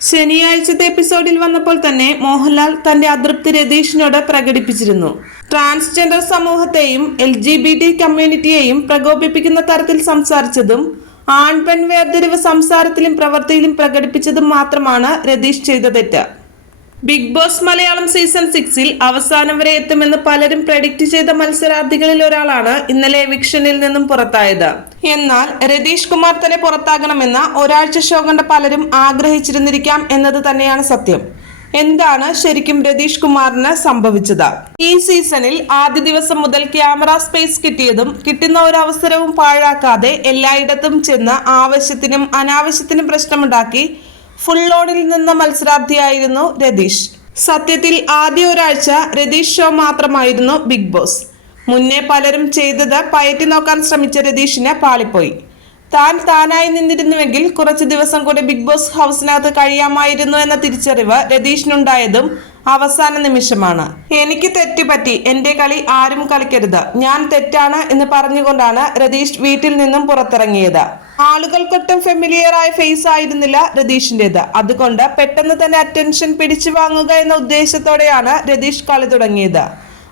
ശനിയാഴ്ചത്തെ എപ്പിസോഡിൽ വന്നപ്പോൾ തന്നെ മോഹൻലാൽ തന്റെ അതൃപ്തി രതീഷിനോട് പ്രകടിപ്പിച്ചിരുന്നു. ട്രാൻസ്ജെൻഡർ സമൂഹത്തെയും എൽ ജി ബി ടി കമ്മ്യൂണിറ്റിയെയും പ്രകോപിപ്പിക്കുന്ന തരത്തിൽ സംസാരിച്ചതും ആൺ പെൺ വേർതിരിവ് സംസാരത്തിലും പ്രവൃത്തിയിലും പ്രകടിപ്പിച്ചതും മാത്രമാണ് രതീഷ് ചെയ്ത തെറ്റ്. ബിഗ് ബോസ് മലയാളം സീസൺ സിക്സിൽ അവസാനം വരെ എത്തുമെന്ന് പലരും പ്രഡിക്റ്റ് ചെയ്ത മത്സരാർത്ഥികളിൽ ഒരാളാണ് ഇന്നലെ എവിക്ഷനിൽ നിന്നും പുറത്തായത്. എന്നാൽ രതീഷ് കുമാർ തന്നെ പുറത്താകണമെന്ന ഒരാഴ്ച ഷോ കണ്ട പലരും ആഗ്രഹിച്ചിരുന്നിരിക്കാം എന്നത് തന്നെയാണ് സത്യം. എന്താണ് ശരിക്കും രതീഷ് കുമാറിന് സംഭവിച്ചത്? ഈ സീസണിൽ ആദ്യ ദിവസം മുതൽ ക്യാമറ സ്പേസ് കിട്ടിയതും കിട്ടുന്ന ഒരു അവസരവും പാഴാക്കാതെ എല്ലായിടത്തും ചെന്ന് ആവശ്യത്തിനും അനാവശ്യത്തിനും പ്രശ്നമുണ്ടാക്കി ഫുൾ ലോഡിൽ നിന്ന മത്സരാർത്ഥിയായിരുന്നു രതീഷ്. സത്യത്തിൽ ആദ്യ ഒരാഴ്ച രതീഷ് ഷോ മാത്രമായിരുന്നു ബിഗ് ബോസ് മുന്നേ പലരും ചെയ്തത് പയറ്റി നോക്കാൻ ശ്രമിച്ച രതീഷിന് പാളിപ്പോയി. താൻ താനായി നിന്നിരുന്നുവെങ്കിൽ കുറച്ച് ദിവസം കൂടി ബിഗ് ബോസ് ഹൗസിനകത്ത് കഴിയാമായിരുന്നു എന്ന തിരിച്ചറിവ് രതീഷിനുണ്ടായതും അവസാന നിമിഷമാണ്. എനിക്ക് തെറ്റുപറ്റി. എന്റെ കളി ആരും കളിക്കരുത്. ഞാൻ തെറ്റാണ് എന്ന് പറഞ്ഞുകൊണ്ടാണ് രതീഷ് വീട്ടിൽ നിന്നും പുറത്തിറങ്ങിയത്. ആളുകൾക്കൊട്ടും ഫെമിലിയർ ആയ ഫേസ് ആയിരുന്നില്ല രതീഷിന്റേത്. അതുകൊണ്ട് പെട്ടെന്ന് തന്നെ അറ്റൻഷൻ പിടിച്ചു വാങ്ങുക എന്ന ഉദ്ദേശത്തോടെയാണ് രതീഷ് കളി തുടങ്ങിയത്.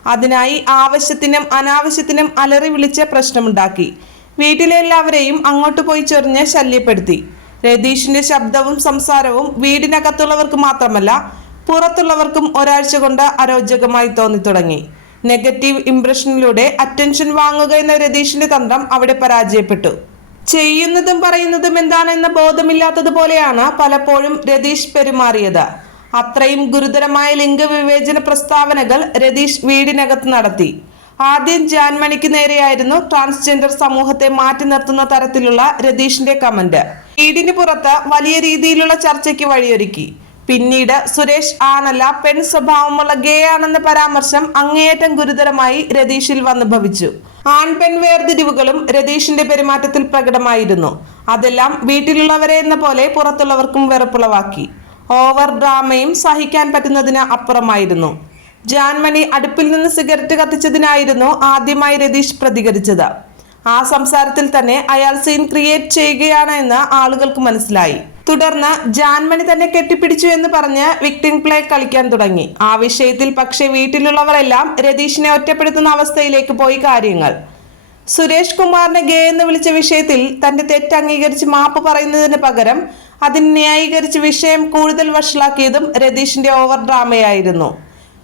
അതിനായി ആവശ്യത്തിനും അനാവശ്യത്തിനും അലറി വിളിച്ച് പ്രശ്നമുണ്ടാക്കി. വീട്ടിലെ എല്ലാവരെയും അങ്ങോട്ട് പോയി ചൊറിഞ്ഞ് ശല്യപ്പെടുത്തി. രതീഷിന്റെ ശബ്ദവും സംസാരവും വീടിനകത്തുള്ളവർക്ക് മാത്രമല്ല പുറത്തുള്ളവർക്കും ഒരാഴ്ച കൊണ്ട് അരോചകമായി തോന്നി തുടങ്ങി നെഗറ്റീവ് ഇംപ്രഷനിലൂടെ അറ്റൻഷൻ വാങ്ങുക എന്ന രതീഷിന്റെ തന്ത്രം അവിടെ പരാജയപ്പെട്ടു. ചെയ്യുന്നതും പറയുന്നതും എന്താണെന്ന ബോധമില്ലാത്തതുപോലെയാണ് പലപ്പോഴും രതീഷ് പെരുമാറിയത്. അത്രയും ഗുരുതരമായ ലിംഗവിവേചന പ്രസ്താവനകൾ രതീഷ് വീടിനകത്ത് നടത്തി. ആദ്യം ജാൻമണിക്ക് നേരെയായിരുന്നു ട്രാൻസ്ജെൻഡർ സമൂഹത്തെ മാറ്റി നിർത്തുന്ന തരത്തിലുള്ള രതീഷിന്റെ കമന്റ്. വീടിന് പുറത്ത് വലിയ രീതിയിലുള്ള ചർച്ചയ്ക്ക് വഴിയൊരുക്കി. പിന്നീട് സുരേഷ് ആണല്ല പെൺ സ്വഭാവമുള്ള ഗേ ആണെന്ന പരാമർശം അങ്ങേയറ്റം ഗുരുതരമായി രതീഷിൽ വന്നു ഭവിച്ചു. ആൺ പെൺ വേർതിരിവുകളും രതീഷിന്റെ പെരുമാറ്റത്തിൽ പ്രകടമായിരുന്നു. അതെല്ലാം വീട്ടിലുള്ളവരെ എന്ന പോലെ പുറത്തുള്ളവർക്കും വെറുപ്പുളവാക്കി. ഓവർ ഡ്രാമയും സഹിക്കാൻ പറ്റുന്നതിന് അപ്പുറമായിരുന്നു. ജാൻമണി അടുപ്പിൽ നിന്ന് സിഗരറ്റ് കത്തിച്ചതിനായിരുന്നു ആദ്യമായി രതീഷ് പ്രതികരിച്ചത്. ആ സംസാരത്തിൽ തന്നെ അയാൾ സീൻ ക്രിയേറ്റ് ചെയ്യുകയാണ് എന്ന് ആളുകൾക്ക് മനസ്സിലായി. തുടർന്ന് ജാൻമണി തന്നെ കെട്ടിപ്പിടിച്ചു എന്ന് പറഞ്ഞ് വിക്ടിം പ്ലേ കളിക്കാൻ തുടങ്ങി. ആ വിഷയത്തിൽ പക്ഷേ വീട്ടിലുള്ളവരെല്ലാം രതീഷിനെ ഒറ്റപ്പെടുത്തുന്ന അവസ്ഥയിലേക്ക് പോയി കാര്യങ്ങൾ. സുരേഷ് കുമാറിനെ ഗേ എന്ന് വിളിച്ച വിഷയത്തിൽ തന്റെ തെറ്റ് അംഗീകരിച്ച് മാപ്പ് പറയുന്നതിന് പകരം അതിന് ന്യായീകരിച്ച് വിഷയം കൂടുതൽ വഷളാക്കിയതും രതീഷിന്റെ ഓവർ ഡ്രാമയായിരുന്നു.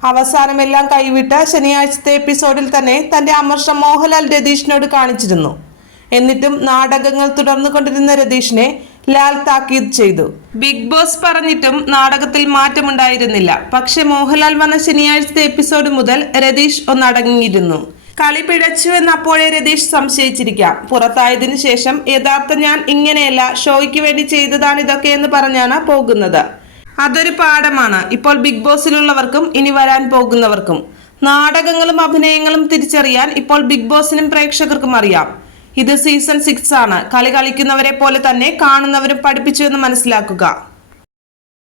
അവസാനമെല്ലാം കൈവിട്ട ശനിയാഴ്ചത്തെ എപ്പിസോഡിൽ തന്നെ തന്റെ അമർഷം മോഹൻലാൽ രതീഷിനോട് കാണിച്ചിരുന്നു. എന്നിട്ടും നാടകങ്ങൾ തുടർന്നുകൊണ്ടിരുന്ന രതീഷിനെ ലാൽ താക്കീത് ചെയ്തു. ബിഗ് ബോസ് പറഞ്ഞിട്ടും നാടകത്തിൽ മാറ്റമുണ്ടായിരുന്നില്ല. പക്ഷെ മോഹൻലാൽ വന്ന ശനിയാഴ്ചത്തെ എപ്പിസോഡ് മുതൽ രതീഷ് ഒന്നടങ്ങിയിരുന്നു. കളി പിഴച്ചു എന്ന് അപ്പോഴേ രതീഷ് സംശയിച്ചിരിക്കാം. പുറത്തായതിനു ശേഷം യഥാർത്ഥ ഞാൻ ഇങ്ങനെയല്ല ഷോയ്ക്ക് വേണ്ടി ചെയ്തതാണ് ഇതൊക്കെ എന്ന് പറഞ്ഞാണ് പോകുന്നത്. അതൊരു പാഠമാണ്. ഇപ്പോൾ ബിഗ് ബോസിലുള്ളവർക്കും ഇനി വരാൻ പോകുന്നവർക്കും. നാടകങ്ങളും അഭിനയങ്ങളും തിരിച്ചറിയാൻ ഇപ്പോൾ ബിഗ് ബോസിനും പ്രേക്ഷകർക്കും അറിയാം. ഇത് സീസൺ സിക്സ് ആണ്. കളി കളിക്കുന്നവരെ പോലെ തന്നെ കാണുന്നവരും പഠിപ്പിച്ചു എന്ന് മനസ്സിലാക്കുക.